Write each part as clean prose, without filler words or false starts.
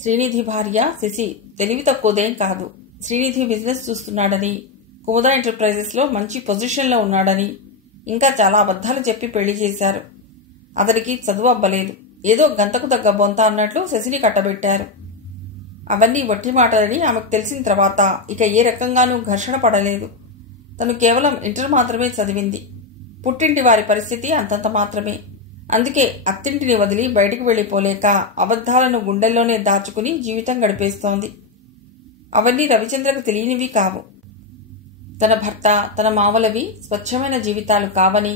శ్రీనిధి భార్య శశి తెలివి తక్కువదేం కాదు. శ్రీనిధి బిజినెస్ చూస్తున్నాడని, కుముద ఎంటర్ప్రైజెస్లో మంచి పొజిషన్లో ఉన్నాడని ఇంకా చాలా అబద్ధాలు చెప్పి పెళ్లి చేశారు. అతడికి చదువు అబ్బలేదు. ఏదో గంతకు తగ్గ బొంత అన్నట్లు శశిని కట్టబెట్టారు. అవన్నీ వట్టి మాటలని ఆమెకు తెలిసిన తర్వాత ఇక ఏ రకంగానూ ఘర్షణ పడలేదు. తను కేవలం ఇంటర్ మాత్రమే చదివింది. పుట్టింటి వారి పరిస్థితి అంతంత మాత్రమే. అందుకే అత్తింటిని వదిలి బయటికి వెళ్లిపోలేక అబద్ధాలను గుండెల్లోనే దాచుకుని జీవితం గడిపేస్తోంది. అవన్నీ రవిచంద్రకు తెలియనివి కావు. తన భర్త, తన మావలవి స్వచ్ఛమైన జీవితాలు కావని,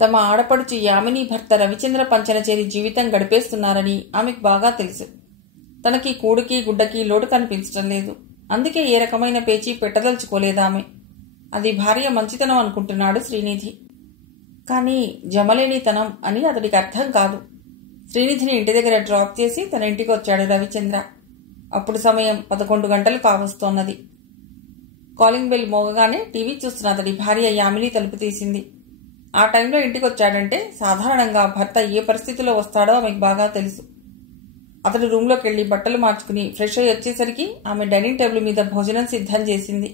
తమ ఆడపడుచు యామిని భర్త రవిచంద్ర పంచన చేరి జీవితం గడిపేస్తున్నారని ఆమెకు బాగా తెలుసు. తనకి కూడుకి గుడ్డకి లోటు కనిపించటం లేదు. అందుకే ఏ రకమైన పేచీ పెట్టదలుచుకోలేదామె. అది భార్య మంచితనం అనుకుంటున్నాడు శ్రీనిధి. కానీ జమలేనితనం అని అతడికి అర్థం కాదు. శ్రీనిధిని ఇంటి దగ్గర డ్రాప్ చేసి తన ఇంటికి వచ్చాడు రవిచంద్ర. అప్పుడు సమయం 11 గంటలు కావస్తోన్నది. కాలింగ్ బెల్ మోగగానే టీవీ చూస్తున్న అతడి భార్య యామిని తలుపు తీసింది. ఆ టైంలో ఇంటికి వచ్చాడంటే సాధారణంగా భర్త ఏ పరిస్థితిలో వస్తాడో ఆమెకు బాగా తెలుసు. అతడు రూంలోకి వెళ్లి బట్టలు మార్చుకుని ఫ్రెష్ అయ్యి వచ్చేసరికి ఆమె డైనింగ్ టేబుల్ మీద భోజనం సిద్ధం చేసింది.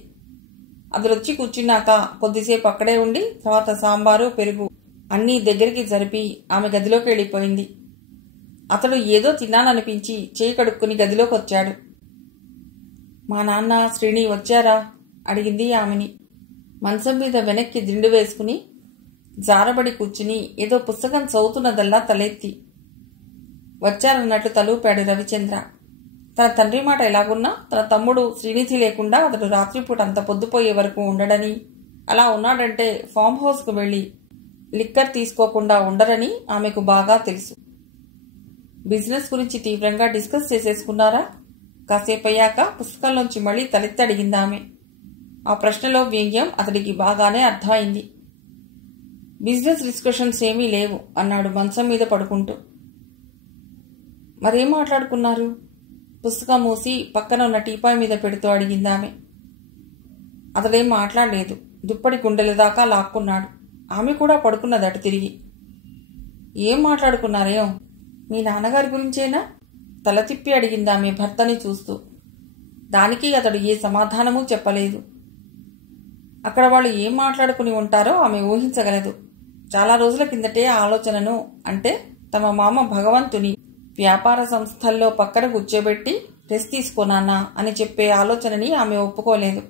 అతడు వచ్చి కూర్చున్నాక కొద్దిసేపు అక్కడే ఉండి తర్వాత సాంబారు, పెరుగు అన్నీ దగ్గరికి జరిపి ఆమె గదిలోకి వెళ్ళిపోయింది. అతడు ఏదో తిన్నాననిపించి చేయి కడుక్కుని గదిలోకి వచ్చాడు. మా నాన్న శ్రీని వచ్చారా అడిగింది ఆమెని. మంచం మీద వెనక్కి దిండు వేసుకుని జారబడి కూర్చుని ఏదో పుస్తకం చదువుతున్నదల్లా తలెత్తి వచ్చారన్నట్లు తలూపాడు రవిచంద్ర. తన తండ్రి మాట ఎలాగున్నా తన తమ్ముడు శ్రీనిధి లేకుండా అతడు రాత్రిపూట అంత పొద్దుపోయే వరకు ఉండడని, అలా ఉన్నాడంటే ఫామ్ హౌస్కు వెళ్లి లిక్కర్ తీసుకోకుండా ఉండరని ఆమెకు బాగా తెలుసు. బిజినెస్ గురించి తీవ్రంగా డిస్కస్ చేసేసుకున్నారా? కాసేపయ్యాక పుస్తకంలోంచి మళ్లీ తలెత్తి అడిగిందామె. ఆ ప్రశ్నలో వ్యంగ్యం అతడికి బాగానే అర్థమైంది. బిజినెస్ డిస్కషన్స్ ఏమీ లేవు అన్నాడు మంచం మీద పడుకుంటూ. మరేం మాట్లాడుకున్నారు? పుస్తకం మూసి పక్కన ఉన్న టీపాయ్ మీద పెడుతూ అడిగిందామె. అతడేం మాట్లాడలేదు. దుప్పటి గుండెల దాకా లాక్కున్నాడు. ఆమె కూడా పడుకున్నదట తిరిగి. ఏం మాట్లాడుకున్నారేం? మీ నాన్నగారి గురించేనా? తల తిప్పి అడిగిందామె భర్తని చూస్తూ. దానికి అతడు ఏ సమాధానమూ చెప్పలేదు. అక్కడ వాళ్ళు ఏం మాట్లాడుకుని ఉంటారో ఆమె ఊహించగలదు. చాలా రోజుల కిందటే ఆలోచనను, అంటే తమ మామ భగవంతుని వ్యాపార సంస్థల్లో పక్కన కూర్చోబెట్టి రెస్ట్ తీసుకోనాన్నా అని చెప్పే ఆలోచనని ఆమె ఒప్పుకోలేదు.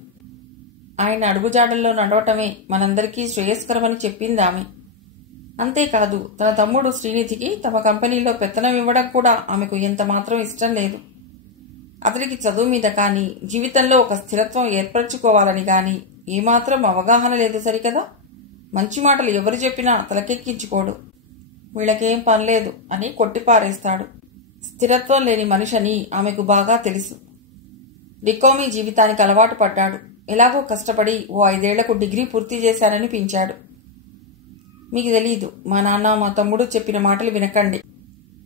ఆయన అడుగుజాడల్లో నడవటమే మనందరికీ శ్రేయస్కరమని చెప్పింది ఆమె. అంతేకాదు తన తమ్ముడు శ్రీనిధికి తమ కంపెనీలో పెత్తనం ఇవ్వడం కూడా ఆమెకు ఎంత మాత్రం ఇష్టం లేదు. అతడికి చదువు మీద కానీ, జీవితంలో ఒక స్థిరత్వం ఏర్పరచుకోవాలని కానీ ఏమాత్రం అవగాహన లేదు సరికదా. మంచి మాటలు ఎవరు చెప్పినా తలకెక్కించుకోడు. వీళ్ళకేం పనిలేదు అని కొట్టిపారేస్తాడు. స్థిరత్వం లేని మనిషని ఆమెకు బాగా తెలుసు. డికోమీ జీవితానికి అలవాటు పడ్డాడు. ఎలాగో కష్టపడి ఓ 5 ఏళ్లకు డిగ్రీ పూర్తి చేశారనిపించాడు. మీకు తెలీదు, మా నాన్న మా తమ్ముడు చెప్పిన మాటలు వినకండి.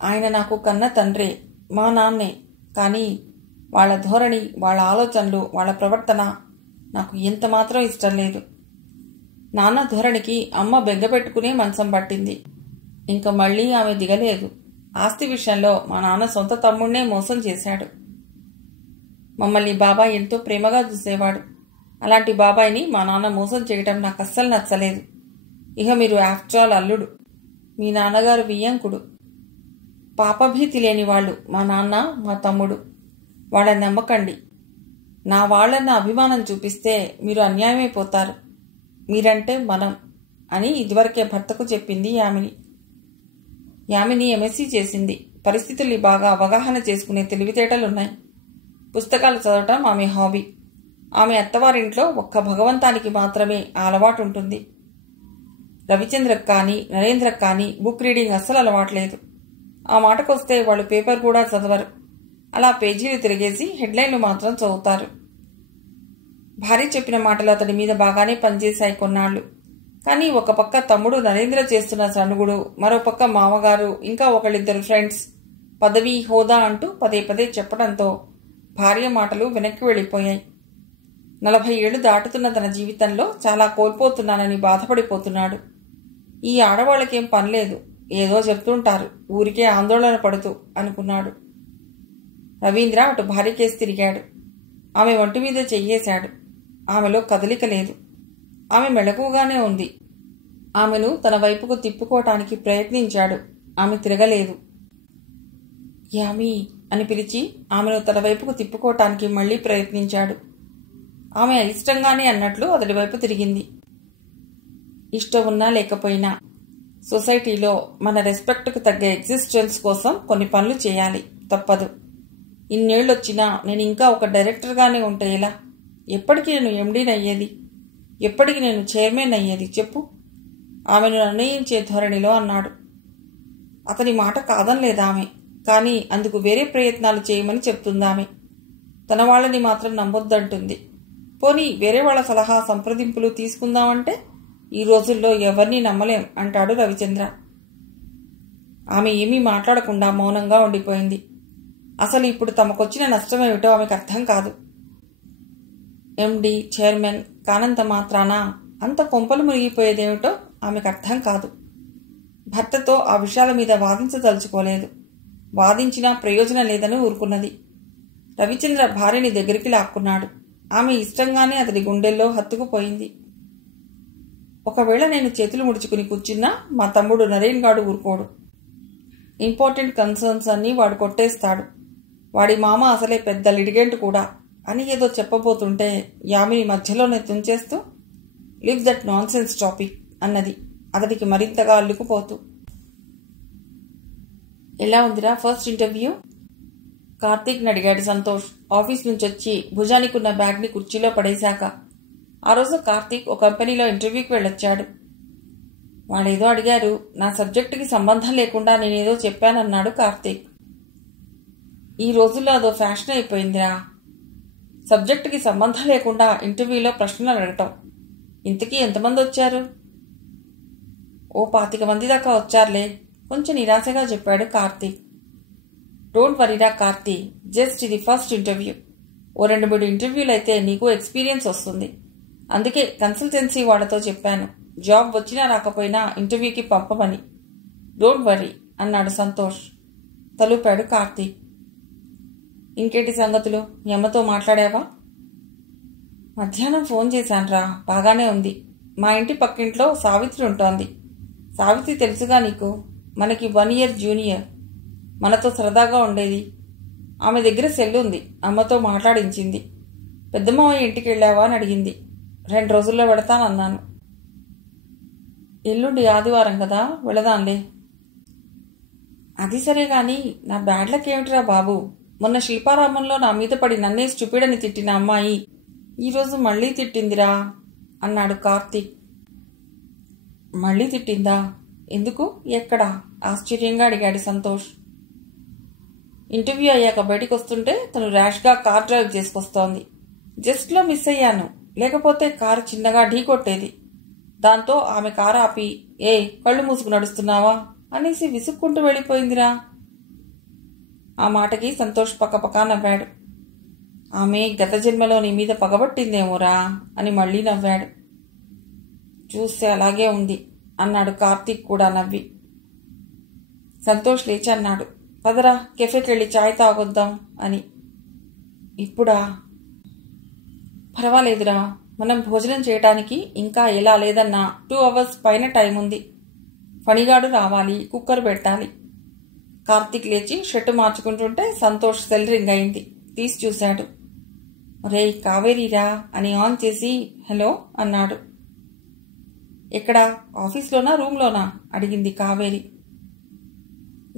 ఆయన నాకు కన్న తండ్రే, మా నాన్నే. కానీ వాళ్ళ ధోరణి, వాళ్ళ ఆలోచనలు, వాళ్ళ ప్రవర్తన నాకు ఎంత మాత్రం ఇష్టం లేదు. నాన్న ధోరణికి అమ్మ బెంగపెట్టుకునే మంచం పట్టింది. ఇంక మళ్లీ ఆమె దిగలేదు. ఆస్తి విషయంలో మా నాన్న సొంత తమ్ముడినే మోసం చేశాడు. మమ్మల్ని బాబాయ్ ఎంతో ప్రేమగా చూసేవాడు. అలాంటి బాబాయిని మా నాన్న మోసం చేయటం నాకు అస్సలు నచ్చలేదు. ఇక మీరు ఆఫ్టర్ ఆల్ అల్లుడు, మీ నాన్నగారు వియ్యంకుడు. పాపభీతి లేని వాళ్ళు మా నాన్న, మా తమ్ముడు. వాళ్ళని నమ్మకండి. నా వాళ్ళన్న అభిమానం చూపిస్తే మీరు అన్యాయమైపోతారు. మీరంటే మనం అని ఇదివరకే భర్తకు చెప్పింది యామిని. యామిని ఎంఎస్సీ చేసింది. పరిస్థితుల్ని బాగా అవగాహన చేసుకునే తెలివితేటలున్నాయి. పుస్తకాలు చదవటం ఆమె హాబీ. ఆమె అత్తవారింట్లో ఒక్క భగవంతానికి మాత్రమే ఆ అలవాటు ఉంటుంది. రవిచంద్రకు కానీ, నరేంద్రకు కానీ బుక్ రీడింగ్ అస్సలు అలవాట్లేదు. ఆ మాటకొస్తే వాళ్ళు పేపర్ కూడా చదవరు. అలా పేజీలు తిరిగేసి హెడ్లైన్లు మాత్రం చదువుతారు. భార్య చెప్పిన మాటలు అతడి మీద బాగానే పనిచేశాయి కొన్నాళ్లు. కానీ ఒక పక్క తమ్ముడు నరేంద్ర చేస్తున్న సణుగుడు, మరోపక్క మామగారు, ఇంకా ఒకళ్ళిద్దరు ఫ్రెండ్స్ పదవి, హోదా అంటూ పదే పదే చెప్పడంతో భార్య మాటలు వెనక్కి వెళ్ళిపోయాయి. 40 ఏళ్లు దాటుతున్న తన జీవితంలో చాలా కోల్పోతున్నానని బాధపడిపోతున్నాడు. ఈ ఆడవాళ్ళకేం పనిలేదు, ఏదో చెప్తుంటారు, ఊరికే ఆందోళన పడుతూ అనుకున్నాడు. రవీంద్ర అటు భార్య కేసి తిరిగాడు. ఆమె ఒంటి మీద చెయ్యేశాడు. ఆమెలో కదలిక లేదు. ఆమె మెలకుగానే ఉంది. ఆమెను తన వైపుకు తిప్పుకోవటానికి ప్రయత్నించాడు. ఆమె తిరగలేదు. యామి అని పిలిచి ఆమెను తన వైపుకు తిప్పుకోవటానికి మళ్లీ ప్రయత్నించాడు. ఆమె అయిష్టంగానే అన్నట్లు అతడి వైపు తిరిగింది. ఇష్టం ఉన్నా లేకపోయినా సొసైటీలో మన రెస్పెక్ట్కు తగ్గ ఎగ్జిస్టెన్స్ కోసం కొన్ని పనులు చేయాలి, తప్పదు. ఇన్నేళ్ళొచ్చినా నేను ఇంకా ఒక డైరెక్టర్గానే ఉంటే ఎలా? ఎప్పటికీ నేను ఎండీని అయ్యేది? ఎప్పటికి నేను చైర్మన్ అయ్యేది చెప్పు? ఆమెను నిర్ణయించే ధోరణిలో అన్నాడు. అతని మాట కాదనలేదామె, కానీ అందుకు వేరే ప్రయత్నాలు చేయమని చెప్తుందామె. తన వాళ్ళని మాత్రం నమ్మొద్దంటుంది. పోనీ వేరే వాళ్ళ సలహా సంప్రదింపులు తీసుకుందామంటే ఈ రోజుల్లో ఎవరినీ నమ్మలేం అంటాడు రవిచంద్ర. ఆమె ఏమీ మాట్లాడకుండా మౌనంగా ఉండిపోయింది. అసలు ఇప్పుడు తమకొచ్చిన నష్టమేమిటో ఆమెకు అర్థం కాదు. ఎండి చైర్మన్ కానంత మాత్రాన అంత కొంపలు మునిగిపోయేదేమిటో ఆమెకు అర్థం కాదు. భర్తతో ఆ విషయాల మీద వాదించదలుచుకోలేదు. వాదించినా ప్రయోజనం లేదని ఊరుకున్నది. రవిచంద్ర భార్యని దగ్గరికి లాక్కున్నాడు. ఆమె ఇష్టంగానే అతడి గుండెల్లో హత్తుకుపోయింది. ఒకవేళ నేను చేతులు ముడుచుకుని కూర్చున్నా మా తమ్ముడు నరేన్ గాడు ఊరుకోడు. ఇంపార్టెంట్ కన్సర్న్స్ అన్నీ వాడు కొట్టేస్తాడు. వాడి మామ అసలే పెద్ద లిటిగెంట్ కూడా అని ఏదో చెప్పబోతుంటే యామిని మధ్యలోనే తుంచేస్తూ leave that nonsense topic అన్నది అతడికి మరింతగా అల్లుకుపోతూ. ఎలా ఉందిరా ఫస్ట్ ఇంటర్వ్యూ? కార్తీక్ని అడిగాడు సంతోష్ ఆఫీస్ నుంచి వచ్చి భుజానికున్న బ్యాగ్ని కుర్చీలో పడేశాక. ఆ రోజు కార్తీక్ ఒక కంపెనీలో ఇంటర్వ్యూకి వెళ్ళొచ్చాడు. వాడేదో అడిగారు. నా సబ్జెక్టుకి సంబంధం లేకుండా నేనేదో చెప్పానన్నాడు కార్తీక్. ఈ రోజుల్లో అదో ఫ్యాషన్ అయిపోయిందిరా, సబ్జెక్టుకి సంబంధం లేకుండా ఇంటర్వ్యూలో ప్రశ్నలు అడగటం. ఇంతకీ ఎంతమంది వచ్చారు? ఓ 25 మంది దాకా వచ్చారులే, కొంచెం నిరాశగా చెప్పాడు కార్తీక్. డోంట్ వరీరా కార్తీ, జస్ట్ ఇది ఫస్ట్ ఇంటర్వ్యూ. ఓ 2-3 ఇంటర్వ్యూలు అయితే నీకు ఎక్స్పీరియన్స్ వస్తుంది. అందుకే కన్సల్టెన్సీ వాళ్ళతో చెప్పాను, జాబ్ వచ్చినా రాకపోయినా ఇంటర్వ్యూకి పంపమని. డోంట్ వరీ అన్నాడు సంతోష్. తలుపాడు కార్తీక్. ఇంకేంటి సంగతులు? మీ అమ్మతో మాట్లాడావా? మధ్యాహ్నం ఫోన్ చేశాన్రా, బాగానే ఉంది. మా ఇంటి పక్కింట్లో సావిత్రి ఉంటోంది. సావిత్రి తెలుసుగా నీకు, మనకి 1 year జూనియర్. మనతో సరదాగా ఉండేది. ఆమె దగ్గర సెల్ ఉంది, అమ్మతో మాట్లాడించింది. పెద్దమావయ్య ఇంటికి వెళ్ళావా అని అడిగింది. 2 రోజుల్లో వెళతానన్నాను. ఎల్లుండి ఆదివారం కదా, వెళదాంలే. అది సరే గాని నా బ్యాడ్ లక్ ఏమిటిరా బాబు? మొన్న శిల్పారామంలో నా మీద పడి నన్నే స్టూపిడని తిట్టిన అమ్మాయి ఈరోజు మళ్లీ తిట్టిందిరా అన్నాడు కార్తీక్. మళ్లీ తిట్టిందా? ఎందుకు, ఎక్కడా? ఆశ్చర్యంగా అడిగాడు సంతోష్. ఇంటర్వ్యూ అయ్యాక బయటికి వస్తుంటే తను ర్యాష్గా కార్ డ్రైవ్ చేసుకొస్తోంది. జస్ట్లో మిస్ అయ్యాను, లేకపోతే కారు చిన్నగా ఢీకొట్టేది. దాంతో ఆమె కారు ఆపి, ఏ కళ్ళు మూసుకు నడుస్తున్నావా అనేసి విసుక్కుంటూ వెళ్ళిపోయిందిరా. ఆ మాటకి సంతోష్ పక్కపక్క నవ్వాడు. ఆమె గత జన్మలో నీ మీద పగబట్టిందేమోరా అని మళ్లీ నవ్వాడు. చూస్తే అలాగే ఉంది అన్నాడు కార్తీక్ కూడా నవ్వి. సంతోష్ లేచి అన్నాడు, పదరా కెఫేకి వెళ్ళి చాయ్ తాగొద్దాం అని. ఇప్పుడా? పర్వాలేదురా, మనం భోజనం చేయటానికి ఇంకా ఎలా లేదన్నా 2 hours పైన టైం ఉంది. ఫణిగాడు రావాలి, కుక్కర్ పెట్టాలి. కార్తీక్ లేచి షర్టు మార్చుకుంటుంటే సంతోష్ సెల్ రింగ్ అయింది. తీసి చూశాడు. రే కావేరీరా అని ఆన్ చేసి హలో అన్నాడు. ఎక్కడా, ఆఫీస్లోనా రూమ్లోనా అడిగింది కావేరి.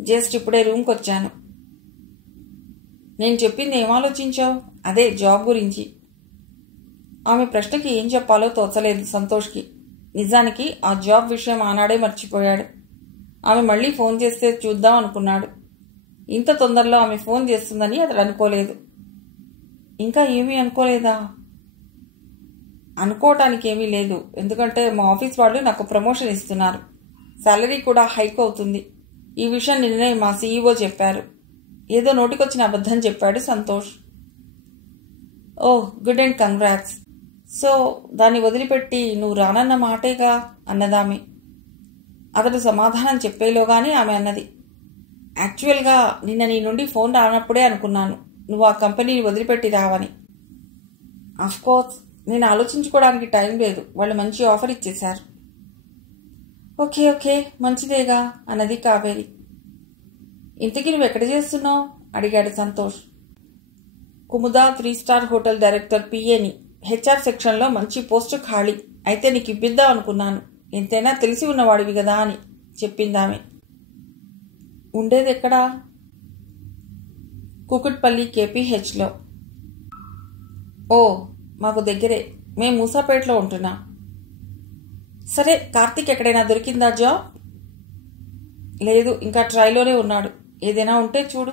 జస్ట్ ఇప్పుడే రూమ్కి వచ్చాను. నేను చెప్పింది ఏం ఆలోచించావు? అదే జాబ్ గురించి. ఆమె ప్రశ్నకి ఏం చెప్పాలో తోచలేదు సంతోష్కి. నిజానికి ఆ జాబ్ విషయం ఆనాడే మర్చిపోయాడు. ఆమె మళ్లీ ఫోన్ చేస్తే చూద్దాం అనుకున్నాడు. ఇంత తొందరలో ఆమె ఫోన్ చేస్తుందని అతడు అనుకోలేదు. ఇంకా ఏమీ అనుకోలేదా? అనుకోవటానికి ఏమీ లేదు, ఎందుకంటే మా ఆఫీస్ వాళ్ళు నాకు ప్రమోషన్ ఇస్తున్నారు. శాలరీ కూడా హైక్ అవుతుంది. ఈ విషయం నిన్నే మా సీఈఓ చెప్పారు. ఏదో నోటికొచ్చిన అబద్ధం చెప్పాడు సంతోష్. ఓహ్, గుడ్ అండ్ కంగ్రాట్స్. సో దాన్ని వదిలిపెట్టి నువ్వు రానన్న మాటేగా అన్నదామె. అతడు సమాధానం చెప్పేలోగానే ఆమె అన్నది, యాక్చువల్గా నిన్న నీ నుండి ఫోన్ రానప్పుడే అనుకున్నాను నువ్వు ఆ కంపెనీని వదిలిపెట్టి రావని. కోర్స్ నేను ఆలోచించుకోవడానికి టైం లేదు. వాళ్ళు మంచి ఆఫర్ ఇచ్చేశారు. ఓకే ఓకే మంచిదేగా అన్నది కావేరి. ఇంతకీ నువ్వు ఎక్కడ చేస్తున్నావు అడిగాడు Santosh. Kumuda 3 star hotel director పిఏని. హెచ్ఆర్ సెక్షన్లో మంచి పోస్టు ఖాళీ. అయితే నీకు ఇప్పిద్దాం అనుకున్నాను. ఎంతైనా తెలిసి ఉన్నవాడివి కదా అని చెప్పిందామె. ఉండేది ఎక్కడా? కుకుట్పల్లి కేపీహెచ్లో. ఓ మాకు దగ్గరే. మేము మూసాపేటలో ఉంటున్నాం. సరే కార్తీక్ ఎక్కడైనా దొరికిందా జాబ్? లేదు, ఇంకా ట్రైలోనే ఉన్నాడు. ఏదైనా ఉంటే చూడు.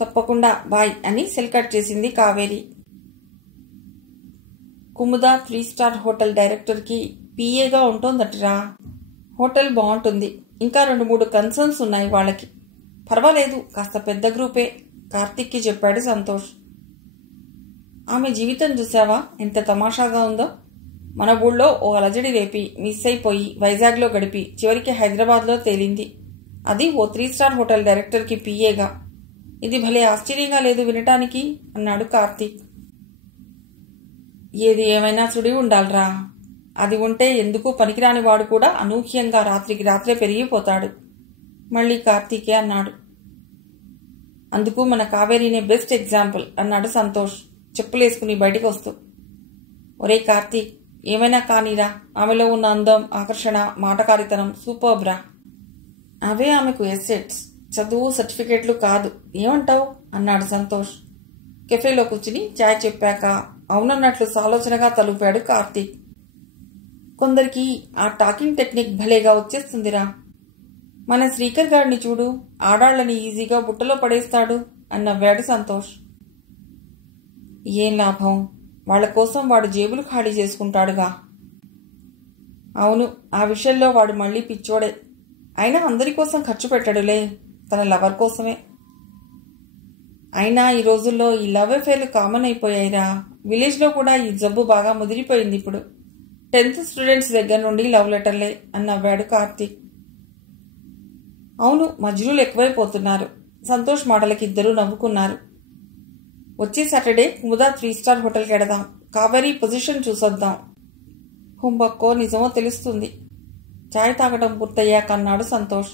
తప్పకుండా బాయ్ అని సెల్ కట్ చేసింది కావేరి. కుముద 3 స్టార్ హోటల్ డైరెక్టర్కి పిఏగా ఉంటోందటరా. హోటల్ బాగుంటుంది. ఇంకా 2-3 కన్సర్న్స్ ఉన్నాయి వాళ్ళకి. పర్వాలేదు, కాస్త పెద్ద గ్రూపే కార్తీక్కి చెప్పాడు సంతోష్. ఆమె జీవితం చూసావా ఎంత తమాషాగా ఉందో. మన ఊళ్ళో ఓ అలజడి రేపి మిస్ అయిపోయి వైజాగ్లో గడిపి చివరికి హైదరాబాద్లో తేలింది. అది ఓ 3 స్టార్ హోటల్ డైరెక్టర్కి పిఏగా. ఇది భలే ఆశ్చర్యంగా లేదు వినటానికి అన్నాడు కార్తీక్. ఏది ఏమైనా సుడి ఉండాలరా. అది ఉంటే ఎందుకు పనికిరాని వాడు కూడా అనూహ్యంగా రాత్రికి రాత్రే పెరిగిపోతాడు. మళ్ళీ కార్తీకే అన్నాడు. అందుకు మన కావేరీనే బెస్ట్ ఎగ్జాంపుల్ అన్నాడు సంతోష్ చెప్పులేసుకుని బయటికి వస్తూ. ఒరే కార్తీక్, ఏమైనా కానీరా. ఆమెలో ఉన్న అందం, ఆకర్షణ, మాటకారితనం సూపర్బ్రా. అవే ఆమెకు ఎసెట్స్, చదువు సర్టిఫికేట్లు కాదు. ఏమంటావు అన్నాడు సంతోష్. కెఫేలో కూర్చుని చాయ్ చెప్పాక అవునన్నట్లు సాలోచనగా తలుపాడు కార్తీక్. కొందరికి ఆ టాకింగ్ టెక్నిక్ భలేగా వచ్చేస్తుందిరా. మన శ్రీకర్ గారిని చూడు, ఆడాళ్లని ఈజీగా బుట్టలో పడేస్తాడు అన్నవ్వాడు సంతోష్. ఏం లాభం, వాళ్ల కోసం వాడు జేబులు ఖాళీ చేసుకుంటాడుగా. అవును, ఆ విషయంలో వాడు మళ్లీ పిచ్చోడే. అయినా అందరి కోసం ఖర్చు పెట్టడులే, తన లవర్ కోసమే. అయినా ఈ రోజుల్లో ఈ లవ్ అఫేర్లు కామన్ అయిపోయాయిరా. విలేజ్లో కూడా ఈ జబ్బు బాగా ముదిరిపోయింది ఇప్పుడు. 10th స్టూడెంట్స్ దగ్గర నుండి లవ్ లెటర్లే అన్నవ్వాడు కార్తీక్. అవును, మజ్నులు ఎక్కువైపోతున్నారు. సంతోష్ మాటలకి ఇద్దరూ నవ్వుకున్నారు. వచ్చే సాటర్డే కుముద 3 స్టార్ హోటల్కి ఎడదాం. కావేరీ పొజిషన్ చూసొద్దాం. హుంబక్కో నిజమో తెలుస్తుంది. చాయ్ తాగటం పూర్తయ్యాక అన్నాడు సంతోష్.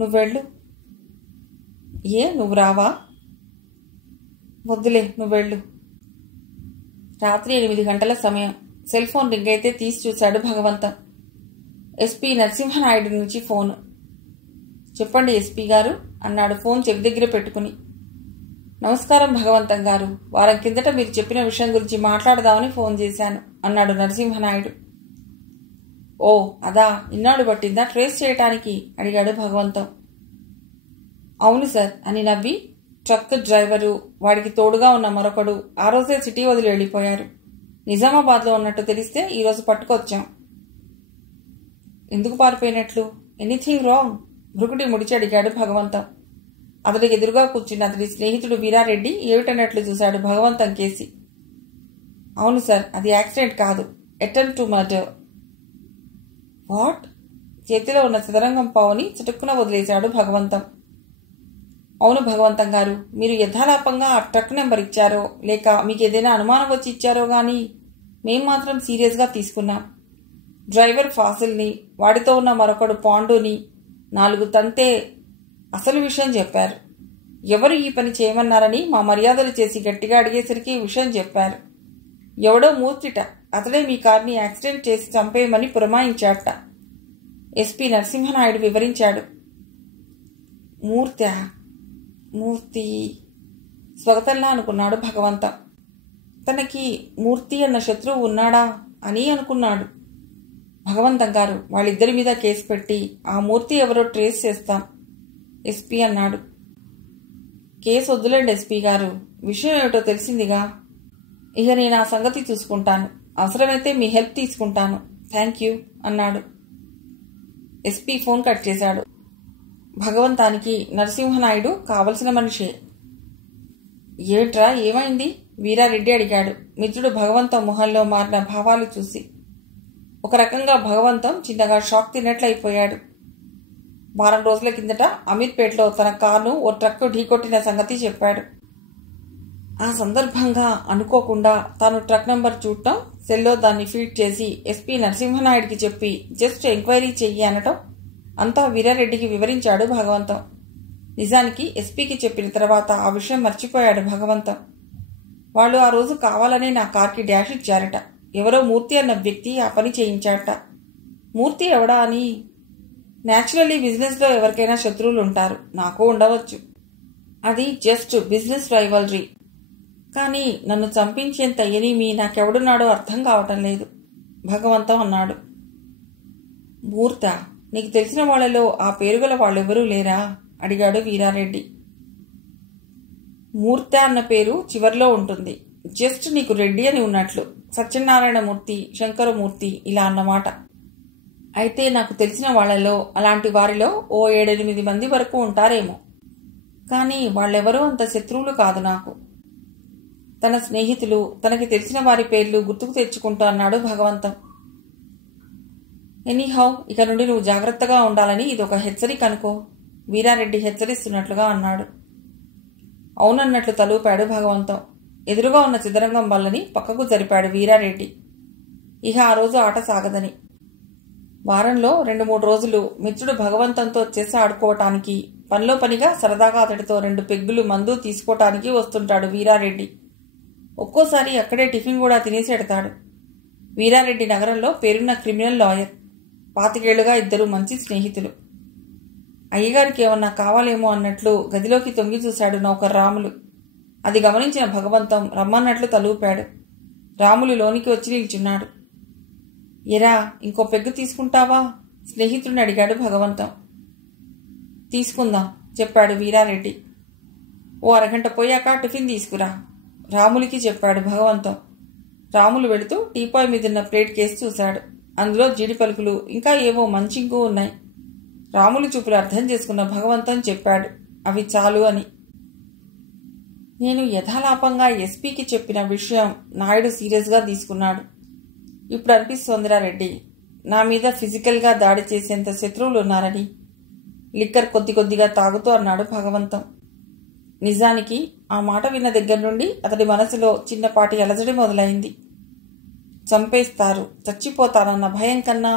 నువ్వెళ్ళు. ఏ నువ్వు రావా? వద్దులే, నువ్వెళ్ళు. రాత్రి 8 గంటల సమయం. సెల్ ఫోన్ రింగ్ అయితే తీసి చూశాడు భగవంతం. ఎస్పీ నరసింహనాయుడు నుంచి ఫోను. చెప్పండి ఎస్పీ గారు అన్నాడు ఫోన్ చెవి దగ్గర పెట్టుకుని. నమస్కారం భగవంతం గారు, వారం కిందట మీరు చెప్పిన విషయం గురించి మాట్లాడదామని ఫోన్ చేశాను అన్నాడు నరసింహనాయుడు. ఓ అదా, ఇన్నాడు పట్టిందా ట్రేస్ చేయటానికి అడిగాడు భగవంతం. అవును సార్ అని నవ్వి, ట్రక్ డ్రైవరు, వాడికి తోడుగా ఉన్న మరొకడు ఆ రోజే సిటీ వదిలి వెళ్ళిపోయారు. నిజామాబాద్లో ఉన్నట్టు తెలిస్తే ఈరోజు పట్టుకొచ్చాం. ఎందుకు పారిపోయినట్లు? Anything wrong? భృకుటి ముడిచి అడిగాడు భగవంతం. అతడికి ఎదురుగా కూర్చున్న అతడి స్నేహితుడు వీరారెడ్డి ఏమిటన్నట్లు చూశాడు భగవంతం కేసి. అవును సార్, అది యాక్సిడెంట్ కాదు, అటెంప్ట్ టు మర్డర్. వాట్? చేతిలో ఉన్న చదరంగం పావుని చిటుక్కున వదిలేశాడు భగవంతం. అవును భగవంతం గారు, మీరు యథాలాపంగా ఆ ట్రక్ నెంబర్ ఇచ్చారో లేక మీకు ఏదైనా అనుమానం వచ్చి ఇచ్చారో గాని మేం మాత్రం సీరియస్గా తీసుకున్నాం. డ్రైవర్ ఫాసిల్ని, వాడితో ఉన్న మరొకడు పాండుని 4 తంతే అసలు విషయం చెప్పారు. ఎవరు ఈ పని చేయమన్నారని మా మర్యాదలు చేసి గట్టిగా అడిగేసరికి విషయం చెప్పారు. ఎవడో మూర్తిట, అతడే మీ కార్ని యాక్సిడెంట్ చేసి చంపేయమని పురమాయించాట. ఎస్పీ నరసింహనాయుడు వివరించాడు. మూర్తి స్వగతంలా అనుకున్నాడు భగవంతం. తనకి మూర్తి అన్న శత్రువు ఉన్నాడా అని అనుకున్నాడు. భగవంతం గారు, వాళ్ళిద్దరి మీద కేసు పెట్టి ఆ మూర్తి ఎవరో ట్రేస్ చేస్తాం ఎస్పీ అన్నాడు. కేసు వద్దులేండి ఎస్పీ గారు, విషయం ఏమిటో తెలిసిందిగా. ఇక నేను ఆ సంగతి చూసుకుంటాను. అవసరమైతే మీ హెల్ప్ తీసుకుంటాను. థ్యాంక్ యూ అన్నాడు. ఎస్పీ ఫోన్ కట్ చేశాడు. భగవంతానికి నరసింహనాయుడు కావలసిన మనిషే. ఏట్రా ఏమైంది? వీరారెడ్డి అడిగాడు మిత్రుడు భగవంతం మొహంలో మారిన భావాలు చూసి. ఒక రకంగా భగవంతం చిన్నగా షాక్ తిన్నట్లయిపోయాడు. వారం రోజుల కిందట అమీర్పేటలో తన కారును ఓ ట్రక్కు ఢీకొట్టిన సంగతి చెప్పాడు. ఆ సందర్భంగా అనుకోకుండా తాను ట్రక్ నంబర్ చూడటం, సెల్లో దాన్ని ఫీడ్ చేసి ఎస్పీ నరసింహనాయుడికి చెప్పి జస్ట్ ఎంక్వైరీ చెయ్యి అనటం అంతా వీరారెడ్డికి వివరించాడు భగవంతం. నిజానికి ఎస్పీకి చెప్పిన తర్వాత ఆ విషయం మర్చిపోయాడు భగవంతం. వాళ్ళు ఆ రోజు కావాలనే నా కార్కి డాష్ ఇచ్చారట. ఎవరో మూర్తి అన్న వ్యక్తి ఆ పని చేయించాడట. మూర్తి ఎవడా అని? న్యాచురల్లీ బిజినెస్లో ఎవరికైనా శత్రువులు ఉంటారు, నాకు ఉండవచ్చు. అది జస్ట్ బిజినెస్ రైవల్రీ. కానీ నన్ను చంపించేంత ఎనిమి నాకెవడున్నాడో అర్థం కావటం లేదు భగవంతం అన్నాడు. మూర్త, నీకు తెలిసిన వాళ్లలో ఆ పేరుగల వాళ్ళెవరూ లేరా అడిగాడు వీరారెడ్డి. మూర్త అన్న పేరు చివర్లో ఉంటుంది. జస్ట్ నీకు రెడ్డి అని ఉన్నట్లు. సత్యనారాయణమూర్తి, శంకరమూర్తి ఇలా అన్నమాట. అయితే నాకు తెలిసిన వాళ్లలో అలాంటి వారిలో ఓ 7-8 మంది వరకు ఉంటారేమో. కానీ వాళ్ళెవరూ అంత శత్రువులు కాదు నాకు. తన స్నేహితులు, తనకి తెలిసిన వారి పేర్లు గుర్తుకు తెచ్చుకుంటూ అన్నాడు భగవంతం. ఎనీహౌ, ఇక నుండి నువ్వు జాగ్రత్తగా ఉండాలని ఇదొక హెచ్చరిక అనుకో, వీరారెడ్డి హెచ్చరిస్తున్నట్లుగా అన్నాడు. అవునన్నట్లు తలూపాడు భగవంతం. ఎదురుగా ఉన్న చిదరంగం బల్లని పక్కకు జరిపాడు వీరారెడ్డి. ఇక ఆ రోజు ఆట సాగదని. వారంలో 2-3 రోజులు మిత్రుడు భగవంతంతో చెస్ ఆడుకోవటానికి, పనిలో పనిగా సరదాగా అతడితో 2 పెగ్గులు మందు తీసుకోవటానికి వస్తుంటాడు వీరారెడ్డి. ఒక్కోసారి అక్కడే టిఫిన్ కూడా తినేసేడతాడు. వీరారెడ్డి నగరంలో పేరున్న క్రిమినల్ లాయర్. 25 ఏళ్లుగా ఇద్దరు మంచి స్నేహితులు. అయ్యగారికి ఏమన్నా కావాలేమో అన్నట్లు గదిలోకి తొంగి చూశాడు నౌకర్ రాములు. అది గమనించిన భగవంతం రమ్మన్నట్లు తలూపాడు. రాములు లోనికి వచ్చి నిల్చున్నాడు. ఎరా, ఇంకో పెగ్గు తీసుకుంటావా స్నేహితుడిని అడిగాడు భగవంతం. తీసుకుందాం చెప్పాడు వీరారెడ్డి. ఓ అరగంట పోయాక టిఫిన్ తీసుకురా రాములకి చెప్పాడు భగవంతం. రాములు వెళుతూ టీపాయ్ మీదున్న ప్లేట్ కేసి చూశాడు. అందులో జీడి పలుకులు ఇంకా ఏవో మంచింకు ఉన్నాయి. రాములు చూపులు అర్థం చేసుకున్న భగవంతం చెప్పాడు, అవి చాలు అని. నేను యథాలాపంగా ఎస్పీకి చెప్పిన విషయం నాయుడు సీరియస్గా తీసుకున్నాడు. ఇప్పుడు అనిపిస్తోందిరా రెడ్డి, నా మీద ఫిజికల్గా దాడి చేసేంత శత్రువులు ఉన్నారని. లిక్కర్ కొద్దిగా తాగుతూ అన్నాడు భగవంతం. నిజానికి ఆ మాట విన్న దగ్గర నుండి అతడి మనసులో చిన్నపాటి అలజడి మొదలైంది. చంపేస్తారు, చచ్చిపోతానన్న భయం కన్నా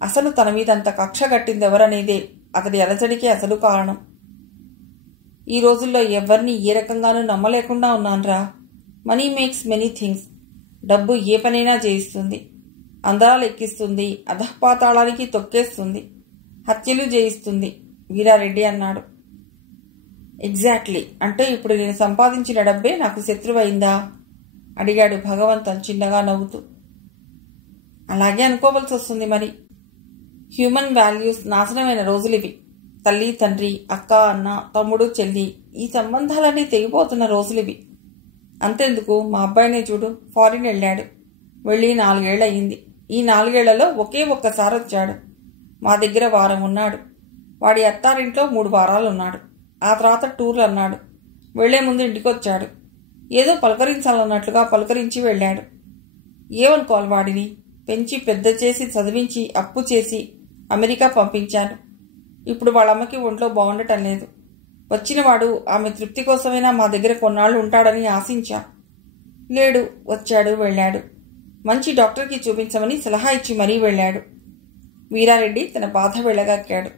అసలు తన మీద అంత కక్ష కట్టిందెవరనేదే అతడి అలజడికి అసలు కారణం. ఈ రోజుల్లో ఎవరిని ఏ రకంగానూ నమ్మలేకుండా ఉన్నాన్రా. Money makes many things. డబ్బు ఏ పనైనా చేయిస్తుంది, అందాలు ఎక్కిస్తుంది, అధఃపాతాళానికి తొక్కేస్తుంది, హత్యలు చేయిస్తుంది వీరారెడ్డి అన్నాడు. ఎగ్జాక్ట్లీ. అంటే ఇప్పుడు నేను సంపాదించిన డబ్బే నాకు శత్రువైందా అడిగాడు భగవంతం చిన్నగా నవ్వుతూ. అలాగే అనుకోవలసి వస్తుంది మరి. హ్యూమన్ వాల్యూస్ నాశనమైన రోజులివి. తల్లి తండ్రి, అక్క అన్న, తమ్ముడు చెల్లి, ఈ సంబంధాలన్నీ తెగిపోతున్న రోజులివి. అంతెందుకు, మా అబ్బాయినే చూడు, ఫారిన్ వెళ్ళాడు. వెళ్ళి 4 ఏళ్ళు అయ్యింది. ఈ 4 ఏళ్లలో ఒక్కసారి వచ్చాడు. మా దగ్గర వారం ఉన్నాడు. వాడి అత్తారింట్లో 3 వారాలు ఉన్నాడు. ఆ తర్వాత టూర్లు అన్నాడు. వెళ్లే ముందు ఇంటికొచ్చాడు. ఏదో పలకరించాలన్నట్లుగా పలకరించి వెళ్ళాడు. ఏమనుకోవాలి వాడిని? పెంచి పెద్ద చేసి చదివించి అప్పు చేసి అమెరికా పంపించాను. ఇప్పుడు వాళ్ళమ్మకి ఒంట్లో బాగుండటం లేదు. వచ్చినవాడు ఆమె తృప్తి కోసమైనా మా దగ్గర కొన్నాళ్ళు ఉంటాడని ఆశించా. లేడు, వచ్చాడు, వెళ్ళాడు. మంచి డాక్టర్కి చూపించమని సలహా ఇచ్చి మరీ వెళ్ళాడు. వీరారెడ్డి తన బాధ వెళ్ళగక్కాడు.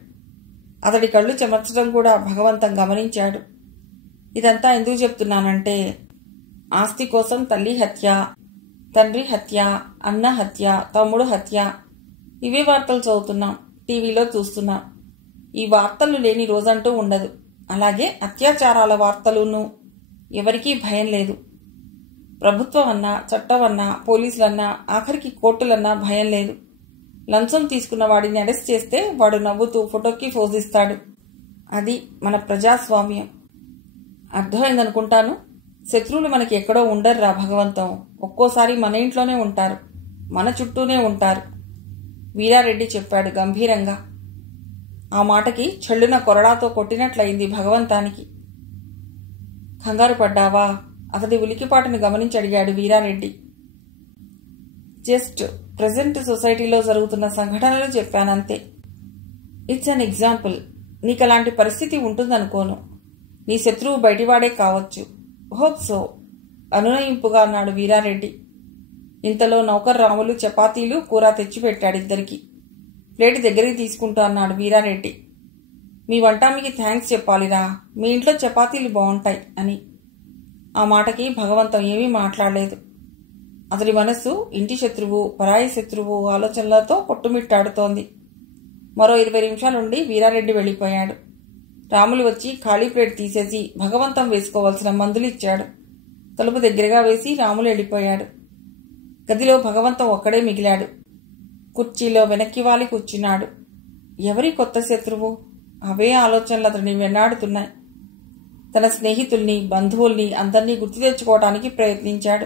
అతడి కళ్ళు చెమర్చడం కూడా భగవంతం గమనించాడు. ఇదంతా ఎందుకు చెప్తున్నానంటే, ఆస్తి కోసం తల్లి హత్య, తండ్రి హత్య, అన్న హత్య, తమ్ముడు హత్య, ఇవే వార్తలు చదువుతున్నాం, టీవీలో చూస్తున్నాం. ఈ వార్తలు లేని రోజంటూ ఉండదు. అలాగే అత్యాచారాల వార్తలును. ఎవరికీ భయం లేదు. ప్రభుత్వం అన్నా, చట్టం అన్నా, పోలీసులన్నా, ఆఖరికి కోర్టులన్నా భయం లేదు. లంచం తీసుకున్న వాడిని అరెస్ట్ చేస్తే వాడు నవ్వుతూ ఫోటోకి ఫోజిస్తాడు. అది మన ప్రజాస్వామ్యం. అర్థమైందనుకుంటాను. శత్రువులు మనకి ఎక్కడో ఉండర్రా భగవంతం. ఒక్కోసారి మన ఇంట్లోనే ఉంటారు, మన చుట్టూనే ఉంటారు వీరారెడ్డి చెప్పాడు గంభీరంగా. ఆ మాటకి చెళ్ళున కొరడాతో కొట్టినట్లయింది భగవంతానికి. కంగారు పడ్డావా అతడి ఉలికిపాటును గమనించి అడిగాడు వీరారెడ్డి. జస్ట్ ప్రెజెంట్ సొసైటీలో జరుగుతున్న సంఘటనలు చెప్పానంతే. It's an example. నీకు అలాంటి పరిస్థితి ఉంటుందనుకోను. నీ శత్రువు బయటివాడే కావచ్చు. హోప్ సో అనునయింపుగా అన్నాడు వీరారెడ్డి. ఇంతలో నౌకర్ రాములు చపాతీలు కూర తెచ్చిపెట్టాడు ఇద్దరికి. ప్లేట్ దగ్గరికి తీసుకుంటూ అన్నాడు వీరారెడ్డి. మీ వంటామికి థ్యాంక్స్ చెప్పాలిరా, మీ ఇంట్లో చపాతీలు బాగుంటాయి అని. ఆ మాటకి భగవంతం ఏమీ మాట్లాడలేదు. అతడి మనస్సు ఇంటి శత్రువు పరాయి శత్రువు ఆలోచనలతో కొట్టుమిట్టాడుతోంది. మరో 20 నిమిషాలుండి వీరారెడ్డి వెళ్ళిపోయాడు. రాములు వచ్చి ఖాళీ ప్లేట్ తీసేసి భగవంతం వేసుకోవాల్సిన మందులు ఇచ్చాడు. తలుపు దగ్గరగా వేసి రాములు వెళ్ళిపోయాడు. గదిలో భగవంతం ఒక్కడే మిగిలాడు. కుర్చీలో వెనక్కి వాలి కూర్చున్నాడు. ఎవరి కొత్త శత్రువు? అవే ఆలోచనలు అతడిని వెన్నాడుతున్నాయి. తన స్నేహితుల్ని బంధువుల్ని అందరినీ గుర్తు తెచ్చుకోవడానికి ప్రయత్నించాడు.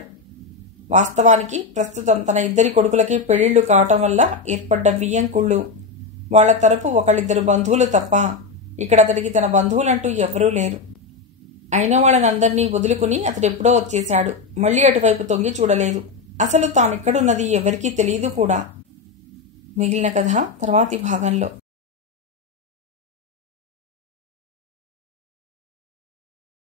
వాస్తవానికి ప్రస్తుతం తన ఇద్దరి కొడుకులకి పెళ్లిళ్లు కావటం వల్ల ఏర్పడ్డ వియ్యంకుళ్ళు వాళ్ల తరపు ఒకళ్ళిద్దరు బంధువులు తప్ప ఇక్కడ అతడికి తన బంధువులంటూ ఎవరూ లేరు. అయినా వాళ్ళనందరినీ వదులుకుని అతడెప్పుడో వచ్చేశాడు. మళ్లీ అటువైపు తొంగి చూడలేదు. అసలు తానెక్కడున్నది ఎవరికీ తెలియదు కూడా. మిగిలిన కథ తర్వాతి భాగంలో.